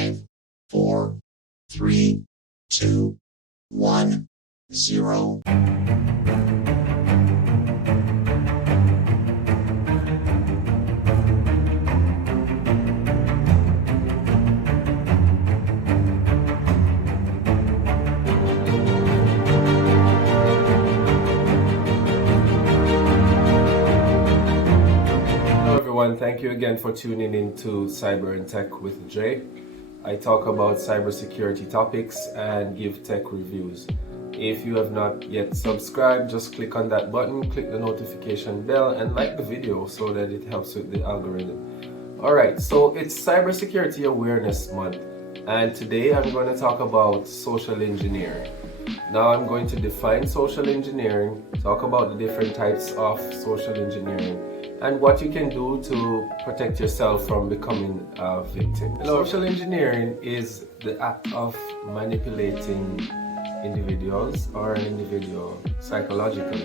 5, 4, 3, 2, 1, 0. Hello everyone, thank you again for tuning in to Cyber and Tech with Jay. I talk about cybersecurity topics and give tech reviews. If you have not yet subscribed, just click on that button, click the notification bell, and like the video so that it helps with the algorithm. Alright, so it's Cybersecurity Awareness Month, and today I'm going to talk about social engineering. Now I'm going to define social engineering, talk about the different types of social engineering, and what you can do to protect yourself from becoming a victim. Social engineering is the act of manipulating individuals or an individual psychologically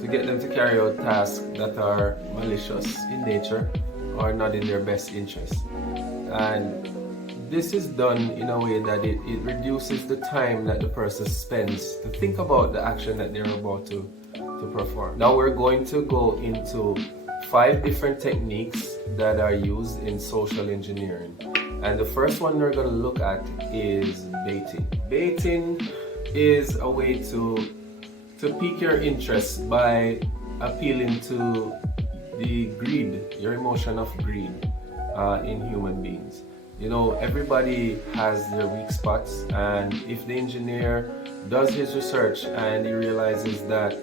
to get them to carry out tasks that are malicious in nature or not in their best interest. And this is done in a way that it reduces the time that the person spends to think about the action that they're about to perform. Now we're going to go into 5 different techniques that are used in social engineering. And the first one we're going to look at is baiting. Baiting is a way to pique your interest by appealing to the greed, your emotion of greed in human beings. You know, everybody has their weak spots, and if the engineer does his research and he realizes that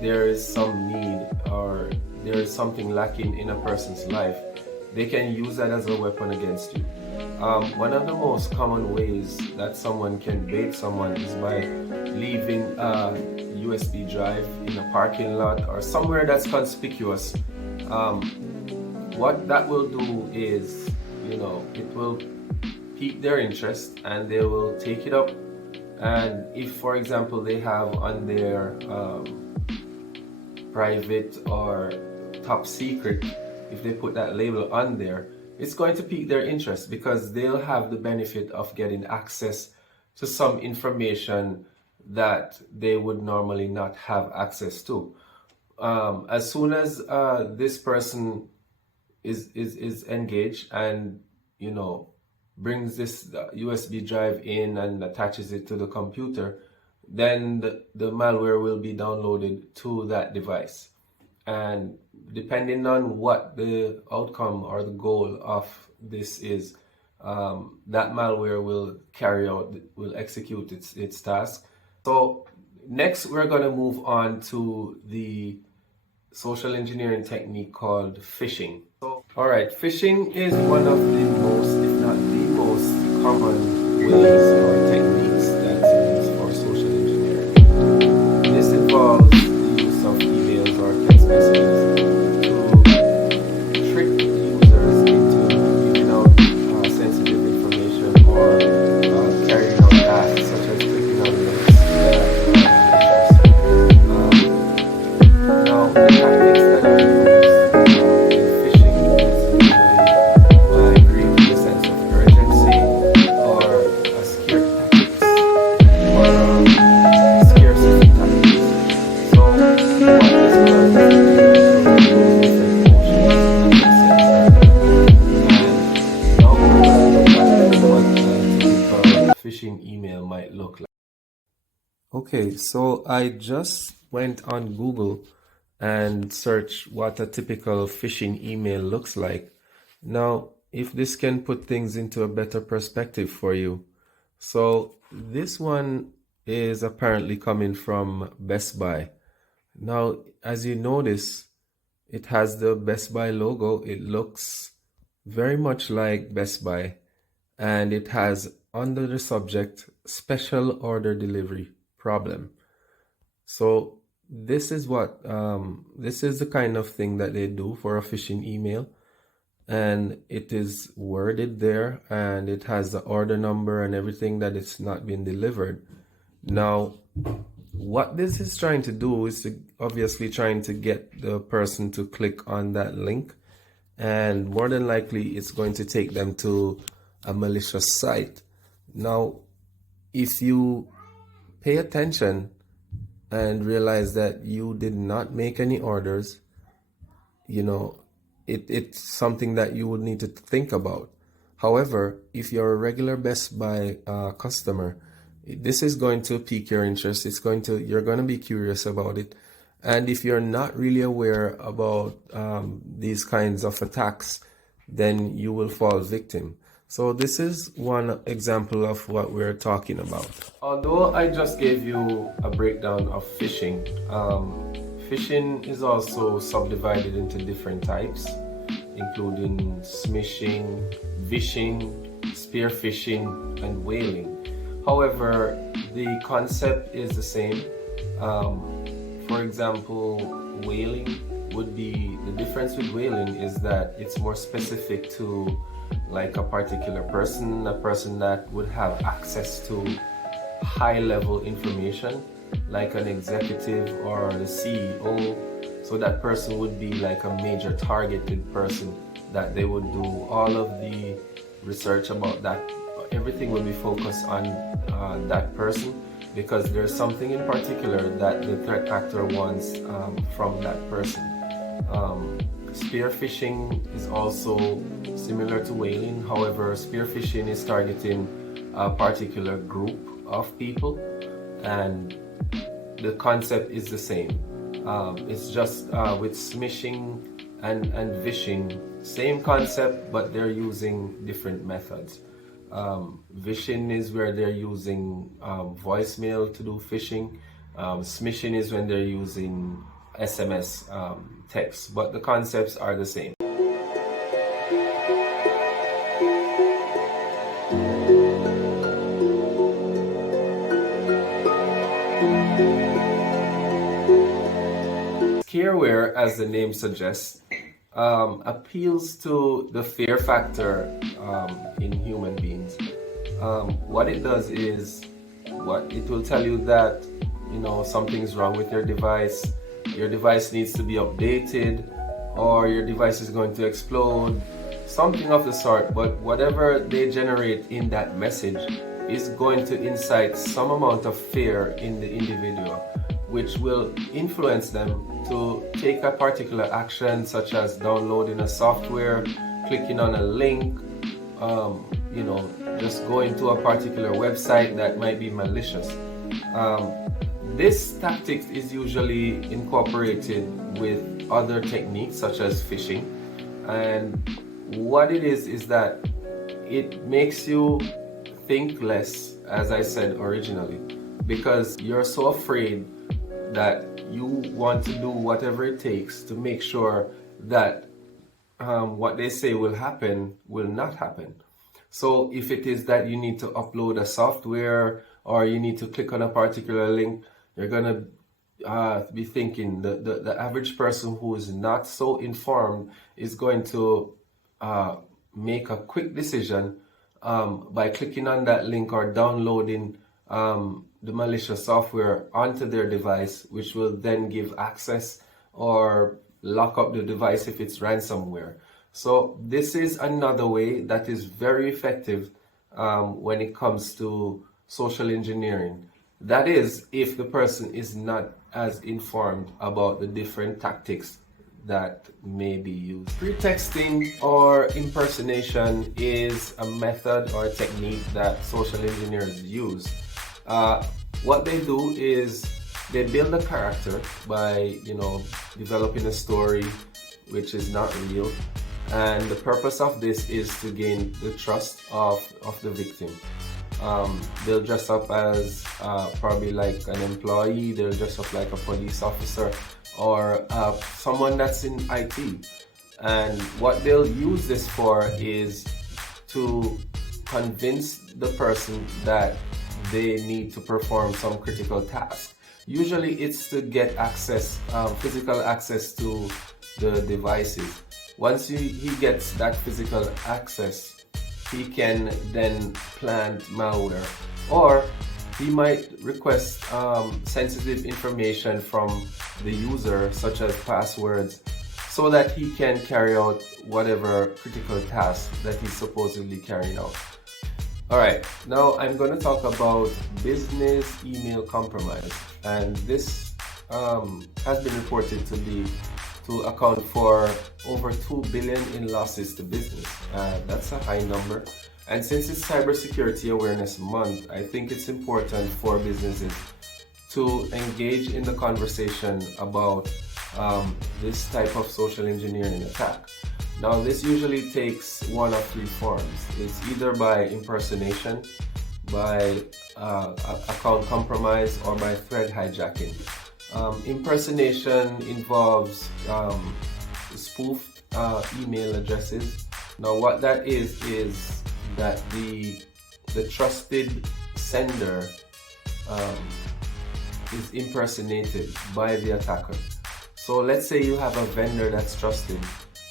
there is some need or there is something lacking in a person's life, they can use that as a weapon against you. One of the most common ways that someone can bait someone is by leaving a USB drive in a parking lot or somewhere that's conspicuous. What that will do is, you know, it will pique their interest and they will take it up. And if, for example, they have on their private or top secret, if they put that label on there, it's going to pique their interest because they'll have the benefit of getting access to some information that they would normally not have access to. As soon as this person is engaged and, you know, brings this USB drive in and attaches it to the computer, then the malware will be downloaded to that device. And depending on what the outcome or the goal of this is, that malware will execute its task. So next we're going to move on to the social engineering technique called phishing. Alright, phishing is one of the most, if not the most common ways or techniques that's used for social engineering. This involves the use of emails or text messages to trick users into giving out sensitive information or carrying out tasks such as clicking on links that are malicious. Now, the tactics that are used phishing email might look like. Okay, so I just went on Google and searched what a typical phishing email looks like. Now, if this can put things into a better perspective for you. So this one is apparently coming from Best Buy. Now, as you notice, it has the Best Buy logo. It looks very much like Best Buy, and it has under the subject special order delivery problem. So this is what this is the kind of thing that they do for a phishing email, and it is worded there and it has the order number and everything that it's not been delivered. Now what this is trying to do is obviously trying to get the person to click on that link, and more than likely it's going to take them to a malicious site. Now, if you pay attention and realize that you did not make any orders, it's something that you would need to think about. However, if you're a regular Best Buy customer, this is going to pique your interest. You're going to be curious about it. And if you're not really aware about these kinds of attacks, then you will fall victim. So this is one example of what we're talking about. Although I just gave you a breakdown of phishing, phishing is also subdivided into different types, including smishing, vishing, spear phishing, and whaling. However, the concept is the same. For example, whaling would be, the difference with whaling is that it's more specific to like a particular person, a person that would have access to high level information, like an executive or the CEO. So that person would be like a major targeted person that they would do all of the research about that. Everything will be focused on that person because there's something in particular that the threat actor wants from that person. Spear phishing is also similar to whaling. However, spear phishing is targeting a particular group of people, and the concept is the same. It's just with smishing and vishing, same concept, but they're using different methods. Vishing is where they're using voicemail to do phishing. Smishing is when they're using SMS text, but the concepts are the same. Scareware, as the name suggests, appeals to the fear factor in human beings. What it does is, it will tell you that something's wrong with your device needs to be updated, or your device is going to explode, something of the sort. But whatever they generate in that message is going to incite some amount of fear in the individual, which will influence them to take a particular action, such as downloading a software, clicking on a link, just going to a particular website that might be malicious. This tactic is usually incorporated with other techniques such as phishing, and what it is that it makes you think less, as I said originally, because you're so afraid that you want to do whatever it takes to make sure that what they say will happen will not happen. So if it is that you need to upload a software or you need to click on a particular link, you're gonna be thinking the average person who is not so informed is going to make a quick decision by clicking on that link or downloading the malicious software onto their device, which will then give access or lock up the device if it's ransomware. So this is another way that is very effective when it comes to social engineering. That is, if the person is not as informed about the different tactics that may be used. Pretexting or impersonation is a method or a technique that social engineers use. What they do is they build a character by, developing a story which is not real. And the purpose of this is to gain the trust of the victim. They'll dress up as probably like an employee, they'll dress up like a police officer or someone that's in IT. And what they'll use this for is to convince the person that they need to perform some critical task. Usually it's to get access, physical access to the devices. Once he gets that physical access, he can then plant malware, or he might request sensitive information from the user, such as passwords, so that he can carry out whatever critical task that he's supposedly carrying out. All right, now I'm going to talk about business email compromise, and this has been reported to account for over 2 billion in losses to business. That's a high number. And since it's Cybersecurity Awareness Month, I think it's important for businesses to engage in the conversation about this type of social engineering attack. Now, this usually takes one of three forms. It's either by impersonation, by account compromise, or by thread hijacking. Impersonation involves spoofed email addresses. Now, what that is that the trusted sender is impersonated by the attacker. So let's say you have a vendor that's trusted.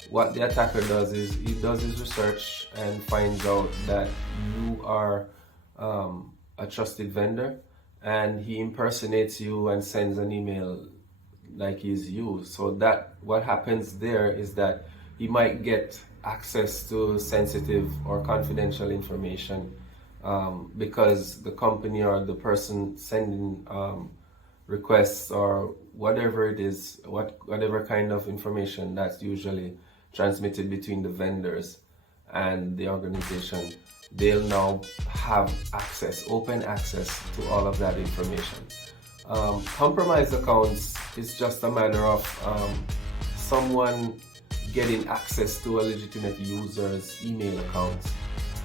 What the attacker does is he does his research and finds out that you are a trusted vendor, and he impersonates you and sends an email like he's you. So that what happens there is that he might get access to sensitive or confidential information because the company or the person sending requests or whatever it is, whatever kind of information that's usually transmitted between the vendors and the organization, they'll now have access, open access to all of that information. Compromised accounts is just a matter of someone getting access to a legitimate user's email accounts,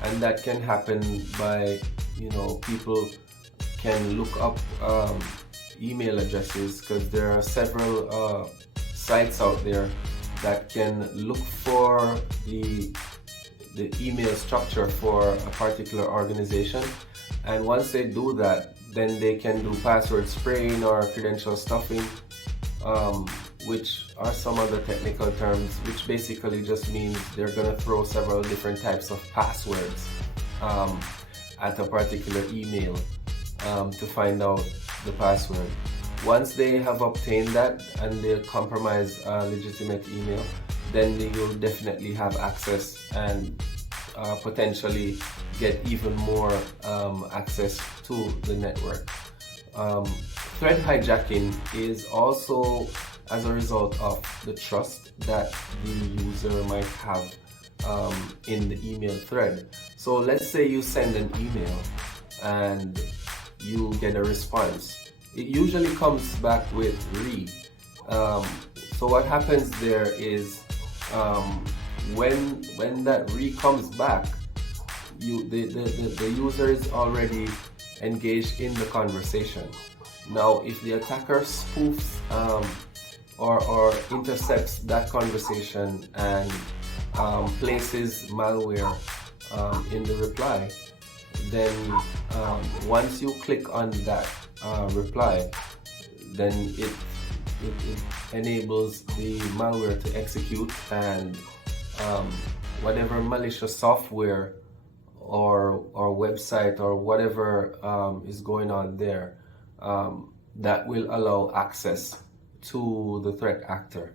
and that can happen by, people can look up email addresses, because there are several sites out there that can look for the email structure for a particular organization, and once they do that, then they can do password spraying or credential stuffing, which are some other technical terms, which basically just means they're going to throw several different types of passwords at a particular email to find out the password. Once they have obtained that and they compromise a legitimate email, then you'll definitely have access and potentially get even more access to the network. Thread hijacking is also as a result of the trust that the user might have in the email thread. So let's say you send an email and you get a response. It usually comes back with read. So what happens there is when that read comes back, the user is already engaged in the conversation. Now, if the attacker spoofs or intercepts that conversation and places malware in the reply, then once you click on that reply, then it enables the malware to execute, and whatever malicious software or website or whatever is going on there, that will allow access to the threat actor.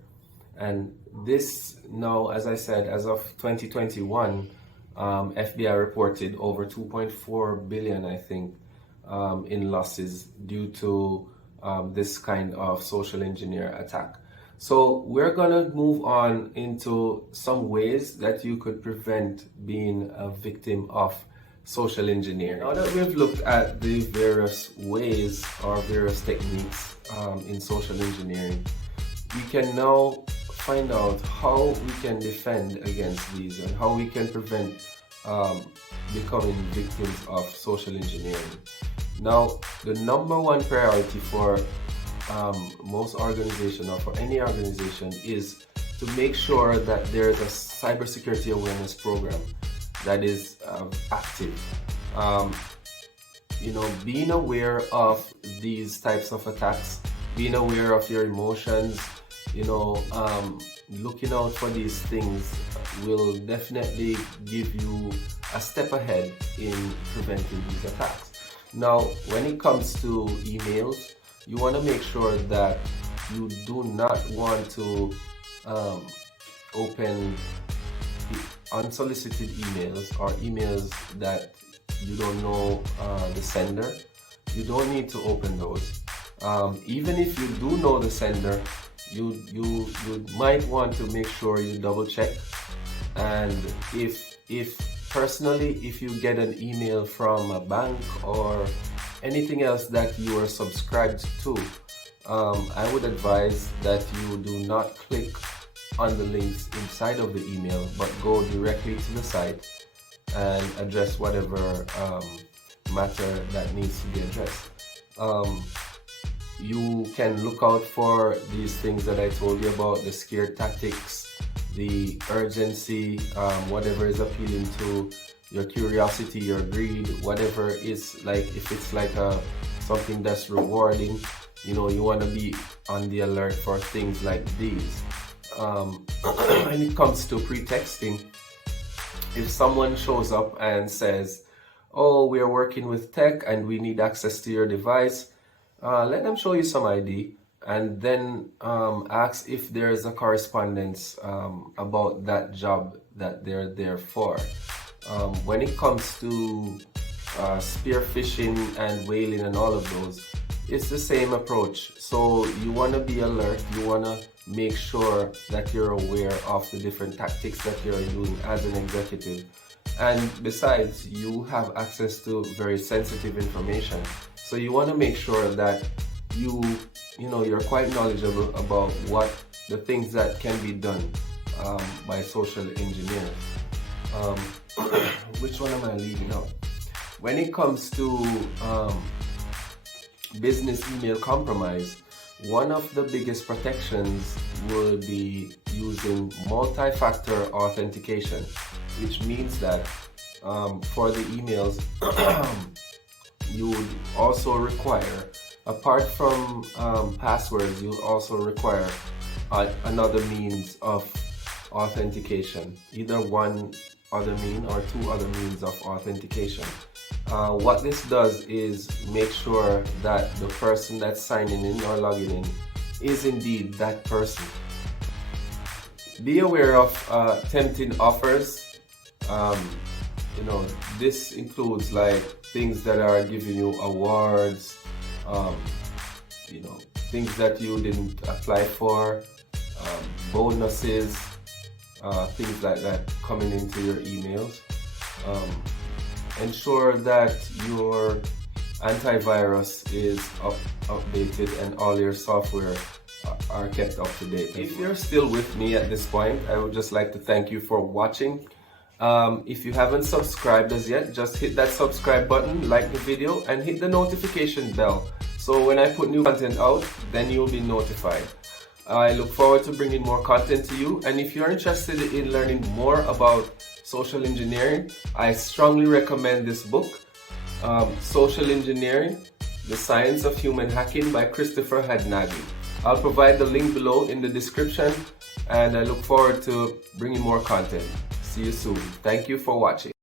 And this now, as I said, as of 2021, FBI reported over 2.4 billion, I think, in losses due to this kind of social engineer attack. So we're gonna move on into some ways that you could prevent being a victim of social engineering. Now that we've looked at the various ways or various techniques in social engineering, we can now find out how we can defend against these and how we can prevent becoming victims of social engineering. Now, the number one priority for most organizations, or for any organization, is to make sure that there is a cybersecurity awareness program that is active. Being aware of these types of attacks, being aware of your emotions, looking out for these things will definitely give you a step ahead in preventing these attacks. Now, when it comes to emails, you want to make sure that you do not want to open unsolicited emails or emails that you don't know the sender, you don't need to open those. Even if you do know the sender, you might want to make sure you double check. And if personally, if you get an email from a bank or anything else that you are subscribed to, I would advise that you do not click on the links inside of the email, but go directly to the site and address whatever matter that needs to be addressed. You can look out for these things that I told you about, the scare tactics, the urgency, whatever is appealing to your curiosity, your greed, whatever is like, if it's like something that's rewarding, you know, you want to be on the alert for things like these. When it comes to pretexting, if someone shows up and says, oh, we are working with tech and we need access to your device, let them show you some ID, and then ask if there is a correspondence about that job that they're there for. When it comes to spear phishing and whaling and all of those, it's the same approach. So you want to be alert, you want to make sure that you're aware of the different tactics that you're doing as an executive. And besides, you have access to very sensitive information. So you want to make sure that you're quite knowledgeable about what the things that can be done by social engineers. Which one am I leaving out? When it comes to business email compromise, one of the biggest protections would be using multi-factor authentication, which means that for the emails, you would also require, apart from passwords, you also require another means of authentication, either one other mean or two other means of authentication. What this does is make sure that the person that's signing in or logging in is indeed that person. Be aware of tempting offers. This includes like things that are giving you awards, things that you didn't apply for, bonuses, things like that coming into your emails. Ensure that your antivirus is updated and all your software are kept up to date. If you're still with me at this point, I would just like to thank you for watching. If you haven't subscribed as yet, just hit that subscribe button, like the video, and hit the notification bell. So when I put new content out, then you'll be notified. I look forward to bringing more content to you. And if you're interested in learning more about social engineering, I strongly recommend this book, Social Engineering, The Science of Human Hacking by Christopher Hadnagy. I'll provide the link below in the description, and I look forward to bringing more content. See you soon. Thank you for watching.